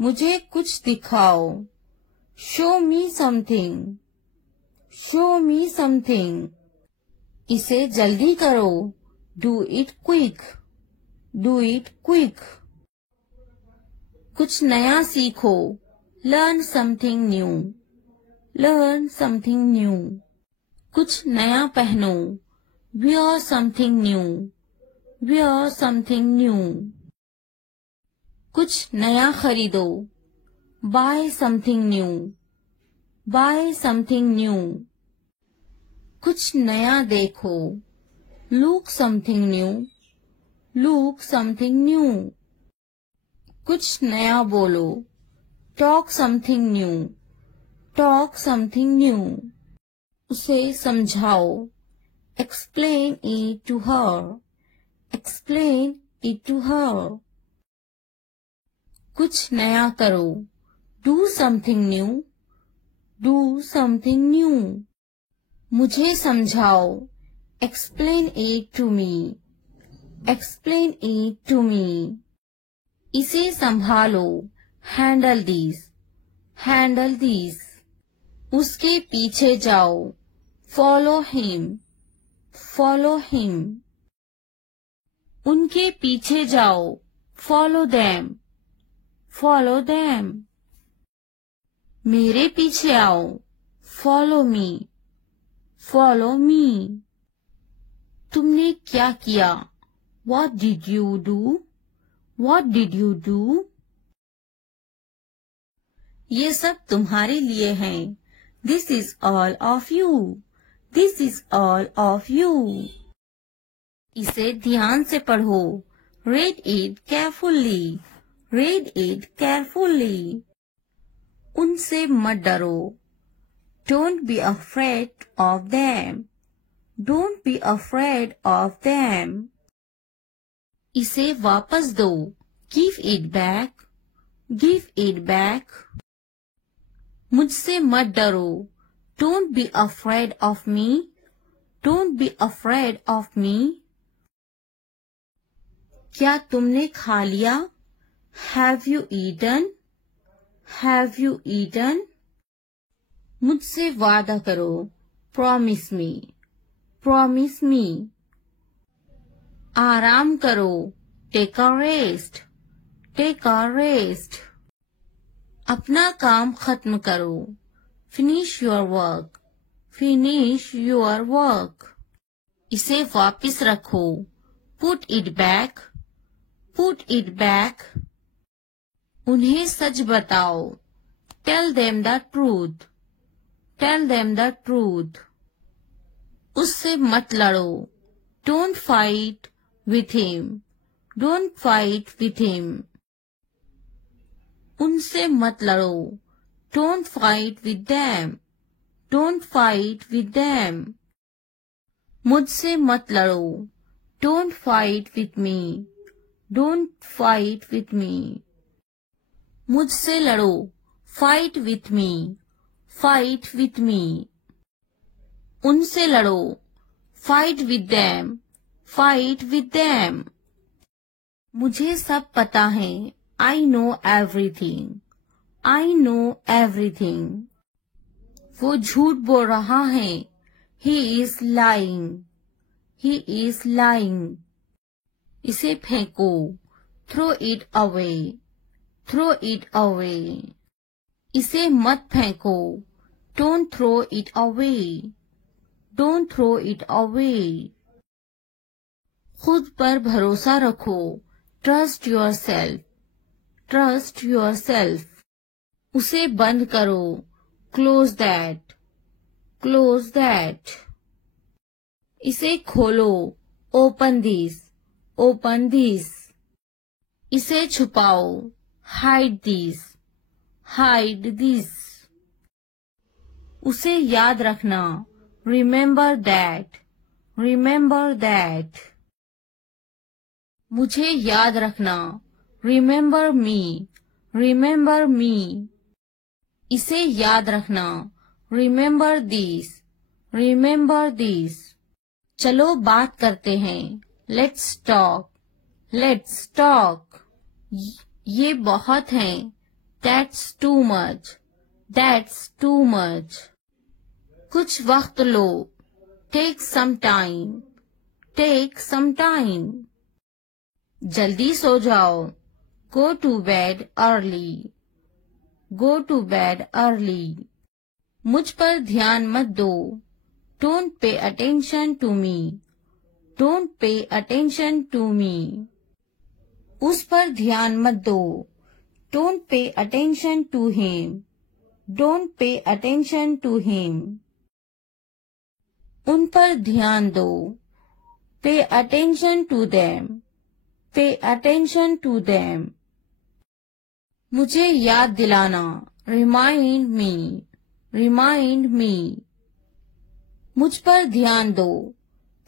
मुझे कुछ दिखाओ. Show me something. Show me something. इसे जल्दी करो. Do it quick. Do it quick. कुछ नया सीखो. Learn something new. Learn something new. कुछ नया पहनो. Wear something new. Wear something new. कुछ नया खरीदो. Buy something new. Buy something new. कुछ नया देखो. Look something new. Look something new. कुछ नया बोलो. Talk something new. Talk something new. उसे समझाओ. Explain it to her. Explain it to her. कुछ नया करो. Do something new. Do something new. मुझे समझाओ. Explain it to me. Explain it to me. इसे संभालो. Handle these. Handle these. उसके पीछे जाओ. Follow him. Follow him. उनके पीछे जाओ. Follow them. Follow them. मेरे पीछे आओ. Follow me. Follow me. तुमने क्या किया? What did you do? What did you do? ये सब तुम्हारे लिए हैं. This is all of you. This is all of you. इसे ध्यान से पढ़ो. Read it carefully. Read it carefully. उनसे मत डरो. Don't be afraid of them. Don't be afraid of them. इसे वापस दो. Give it back. Give it back. मुझसे मत डरो. Don't be afraid of me. Don't be afraid of me. क्या तुमने खा लिया? Have you eaten? Have you eaten? मुझसे वादा करो. Promise me. Promise me. आराम करो. Take a rest. Take a rest. अपना काम खत्म करो. Finish your work. Finish your work. इसे वापस रखो. Put it back. Put it back. उन्हें सच बताओ. Tell them the truth. Tell them the truth. उससे मत लड़ो. Don't fight with him. Don't fight with him. उनसे मत लड़ो. Don't fight with them. Don't fight with them. मुझसे मत लड़ो. Don't fight with me. Don't fight with me. मुझसे लड़ो. Fight with me. Fight with me. उनसे लड़ो. Fight with them. Fight with them. मुझे सब पता है. I know everything. I know everything. वो झूठ बोल रहा है. He is lying. He is lying. इसे फेंको. Throw it away. Throw it away. इसे मत फेंको, don't throw it away, don't throw it away. खुद पर भरोसा रखो, trust yourself, trust yourself. उसे बंद करो, क्लोज दैट, क्लोज दैट। इसे खोलो, ओपन दिस, ओपन दिस। इसे छुपाओ, हाइड दिस, हाइड दिस। उसे याद रखना, रिमेंबर दैट, रिमेंबर दैट। मुझे याद रखना, रिमेंबर मी, रिमेंबर मी। इसे याद रखना, रिमेंबर दिस, रिमेंबर दिस। चलो बात करते हैं, लेट्स टॉक, लेट्स टॉक। ये बहुत है, that's too much, that's too much. कुछ वक्त लो, take some time, take some time. जल्दी सो जाओ, go to bed early, go to bed early. मुझ पर ध्यान मत दो, don't pay attention to me, don't pay attention to me. उस पर ध्यान मत दो, don't pay attention to him, don't pay attention to him. उन पर ध्यान दो, pay attention to them, pay attention to them. मुझे याद दिलाना, रिमाइंड मी, रिमाइंड मी। मुझ पर ध्यान दो,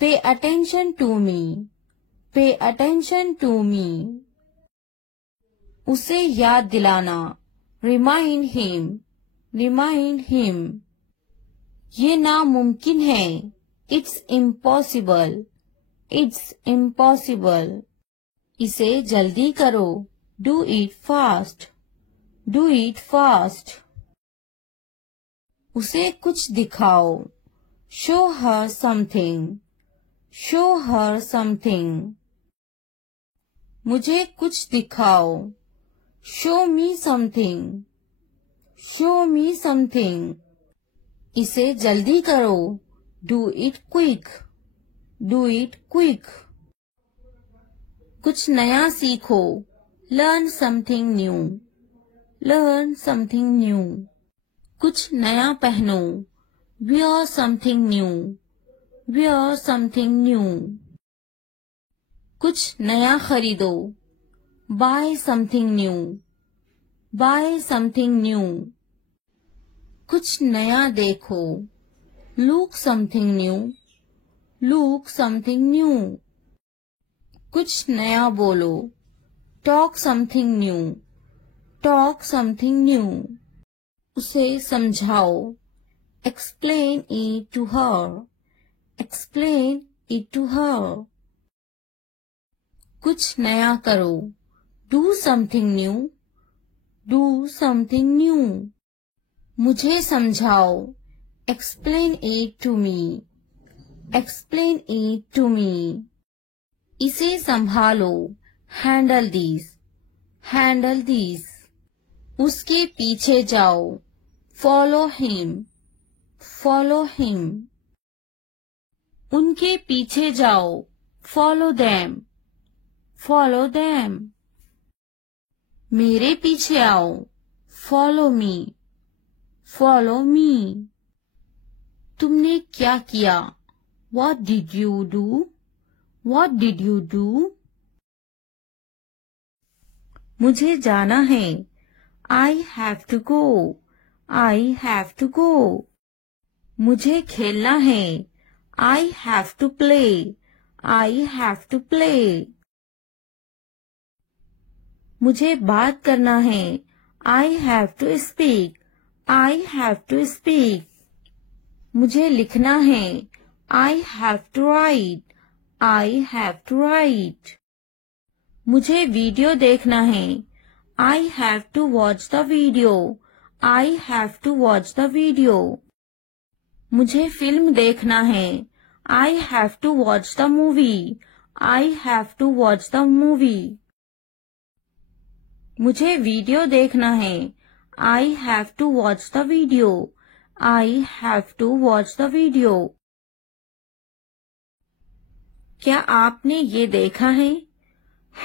पे अटेंशन टू मी, पे अटेंशन टू मी। उसे याद दिलाना, रिमाइंड हिम, रिमाइंड हिम। ये नामुमकिन है, इट्स इम्पॉसिबल, इट्स इम्पॉसिबल। इसे जल्दी करो, do it fast, do it fast. उसे कुछ दिखाओ, show her something, show her something. मुझे कुछ दिखाओ, show me something, show me something. इसे जल्दी करो, do it quick, do it quick. कुछ नया सीखो, learn something new, learn something new. कुछ नया पहनो, wear something new, wear something new। कुछ नया खरीदो, buy something new, buy something new। कुछ नया देखो, look something new, look something new। कुछ नया बोलो, talk something new, talk something new। उसे समझाओ, explain it to her, explain it to her। कुछ नया करो, do something new, do something new। मुझे समझाओ, explain it to me, explain it to me। इसे संभालो, handle this, handle this। उसके पीछे जाओ, follow him, follow him। उनके पीछे जाओ, follow them, follow them। मेरे पीछे आओ, follow me, follow me। तुमने क्या किया, what did you do, what did you do। मुझे जाना है, I have to go, I have to go। मुझे खेलना है, I have to play, I have to play। मुझे बात करना है, I have to speak, I have to speak। मुझे लिखना है, I have to write, I have to write। मुझे वीडियो देखना है, I have to watch the video, I have to watch the video। मुझे फिल्म देखना है, I have to watch the movie, I have to watch the movie। मुझे video देखना है, I have to watch the video. I have to watch the video. क्या आपने ये देखा है?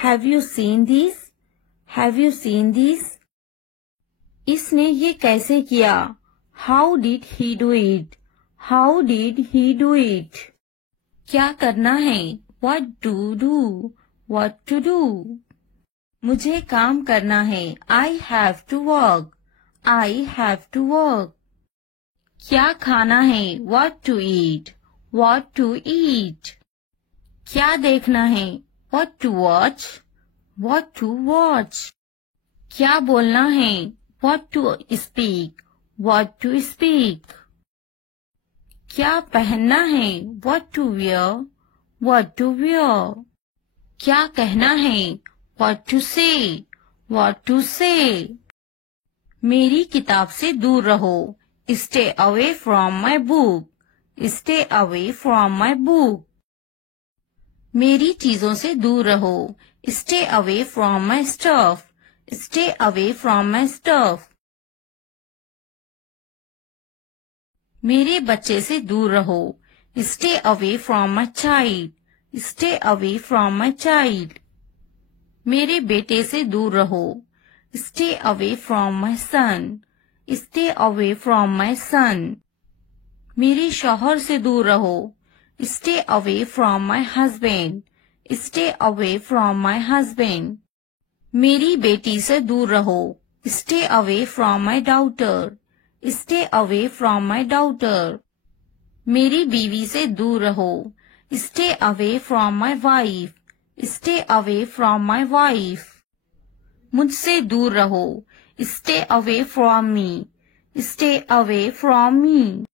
Have you seen this? Have you seen this? इसने ये कैसे किया? How did he do it? How did he do it? क्या करना है? What to do? What to do? मुझे काम करना है. I have to work. I have to work. क्या खाना है? What to eat? What to eat? क्या देखना है? What to watch? What to watch? क्या बोलना है? What to speak? What to speak? क्या पहनना है? What to wear? What to wear? क्या कहना है? What to say? What to say? मेरी किताब से दूर रहो. Stay away from my book. Stay away from my book. मेरी चीजों से दूर रहो. Stay away from my stuff. Stay away from my stuff. मेरे बच्चे से दूर रहो. Stay away from my child. Stay away from my child. मेरे बेटे से दूर रहो. Stay away from my son. Stay away from my son. मेरे शौहर से दूर रहो. Stay away from my husband. Stay away from my husband. मेरी बेटी से दूर रहो. Stay away from my daughter. Stay away from my daughter. मेरी बीवी से दूर रहो. Stay away from my wife. Stay away from my wife. मुझसे दूर रहो. Stay away from me. Stay away from me.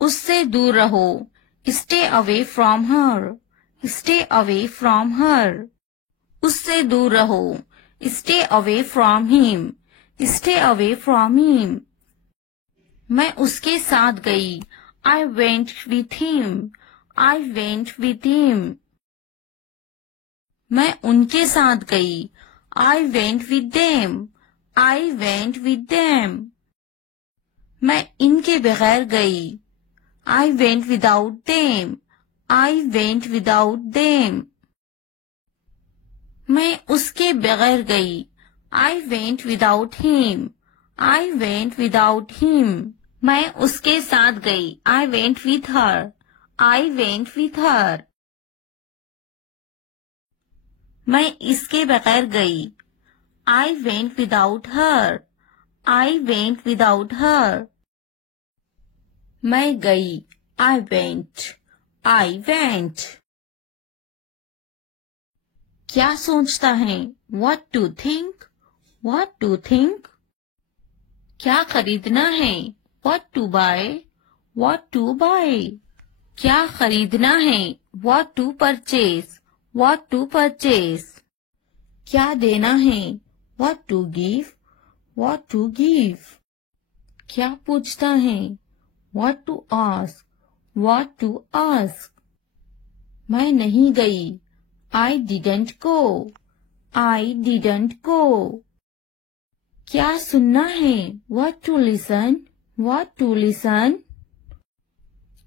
उससे दूर रहो. Stay away from her. Stay away from her. उससे दूर रहो. Stay away from him. Stay away from him. मैं उसके साथ गई. I went with him. I went with him. मैं उनके साथ गई. I went with them. I went with them. मैं इनके बगैर गई. I went without them. I went without them. मैं उसके बगैर गई. I went without him. I went without him. मैं उसके साथ गई. I went with her. I went with her. मैं इसके बगैर गई. I went without her. I went without her. मैं गई. I went. I went. क्या सोचता है? What to think? What to think? क्या खरीदना है? What to buy? What to buy? क्या खरीदना है? What to purchase? What to purchase? क्या देना है? What to give? What to give? क्या पूछता है? What to ask? What to ask? मैं नहीं गई. I didn't go. I didn't go. क्या सुनना है? What to listen? What to listen?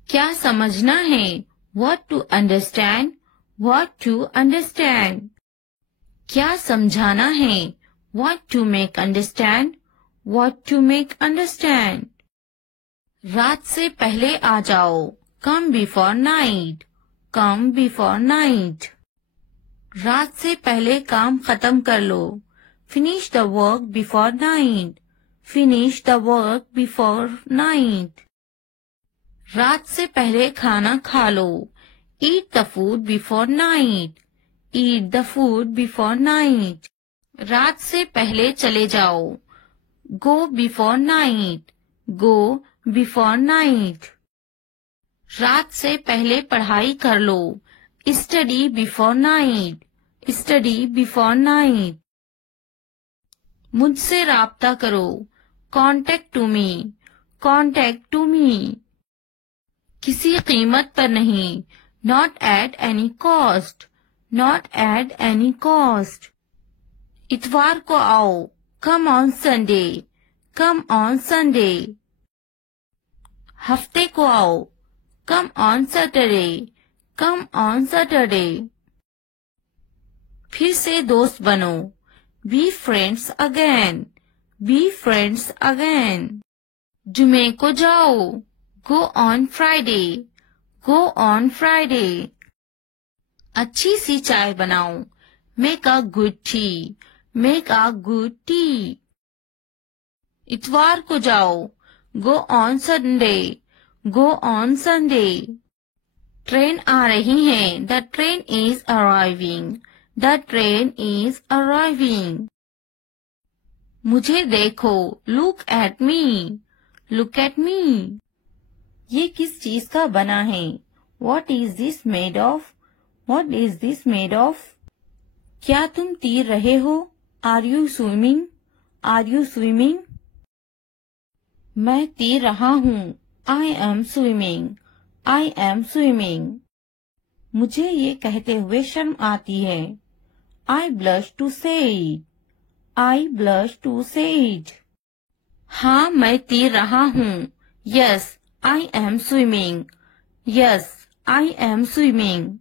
क्या समझना है? What to understand? What to understand? क्या समझाना है? What to make understand? What to make understand? रात से पहले आ जाओ. Come before night. Come before night. रात से पहले काम खत्म कर लो. Finish the work before night. Finish the work before night. रात से पहले खाना खा लो. Eat the food before night. Eat the food before night. रात से पहले चले जाओ. Go before night. Go before night. रात से पहले पढ़ाई कर लो. Study before night. Study before night. मुझसे राब्ता करो. Contact to me. Contact to me. किसी कीमत पर नहीं. Not at any cost. Not at any cost. इतवार को आओ. Come on Sunday. Come on Sunday. हफ्ते को आओ. Come on Saturday. Come on Saturday. फिर से दोस्त बनो. Be friends again. Be friends again. जुमे को जाओ. Go on Friday. Go on Friday. अच्छी सी चाय बनाओ. Make a good tea. Make a good tea. इतवार को जाओ. Go on Sunday. Go on Sunday. Train आ रही है. The train is arriving. The train is arriving. मुझे देखो. Look at me. Look at me. ये किस चीज का बना है? What is this made of? What is this made of? क्या तुम तैर रहे हो? Are you swimming? Are you swimming? मैं तैर रहा हूँ. I am swimming. I am swimming. मुझे ये कहते हुए शर्म आती है. I blush to say it. I blush to say it. हाँ, मैं तैर रहा हूँ. Yes, I am swimming. Yes, I am swimming.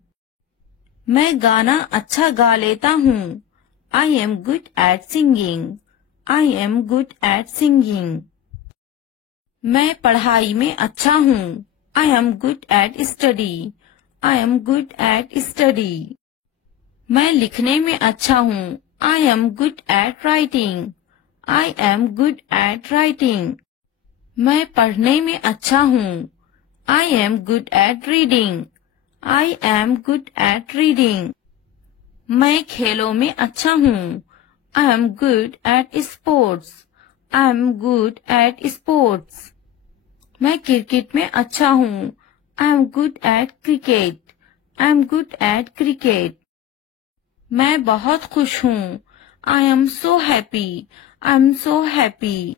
मैं गाना अच्छा गा लेता हूँ. I am good at singing. I am good at singing. मैं पढ़ाई में अच्छा हूँ. I am good at study. I am good at study. मैं लिखने में अच्छा हूँ. I am good at writing. I am good at writing. मैं पढ़ने में अच्छा हूँ. I am good at reading. I am good at reading. मैं खेलों में अच्छा हूँ. I am good at sports. I am good at sports. मैं क्रिकेट में अच्छा हूँ. I am good at cricket. I am good at cricket. मैं बहुत खुश हूँ. I am so happy. I am so happy.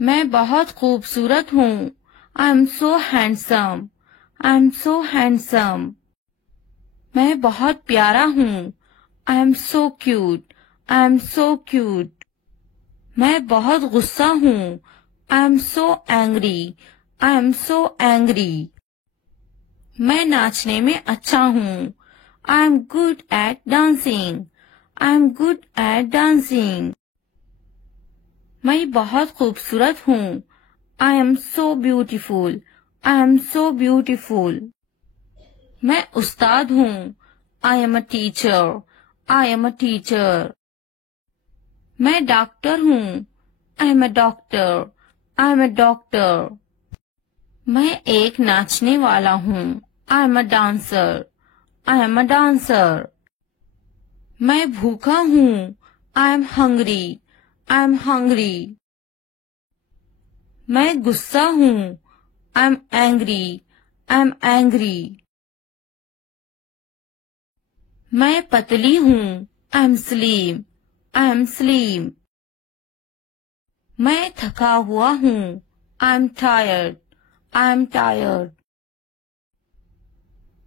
मैं बहुत खूबसूरत हूँ. I am so handsome. I am so handsome. मैं बहुत प्यारा हूँ. I am so cute. I am so cute. मैं बहुत गुस्सा हूँ. I am so angry. I am so angry. मैं नाचने में अच्छा हूँ. I am good at dancing. I am good at dancing. मैं बहुत खूबसूरत हूँ. I am so beautiful. I am so beautiful. मैं उस्ताद हूँ. I am a teacher. I am a teacher. मैं डॉक्टर हूँ. I am a doctor. I am a doctor. मैं एक नाचने वाला हूँ. I am a dancer. I am a dancer. मैं भूखा हूँ. I am hungry. I am hungry. मैं गुस्सा हूँ. I am angry. I am angry. मैं पतली हूँ. I am slim. I am slim. मैं थका हुआ हूँ. I am tired. I am tired.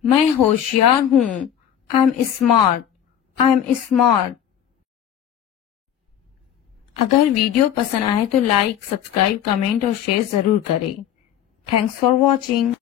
मैं होशियार हूँ. I am smart. I am smart. अगर वीडियो पसंद आए तो लाइक, सब्सक्राइब, कमेंट और शेयर जरूर करें. Thanks for watching.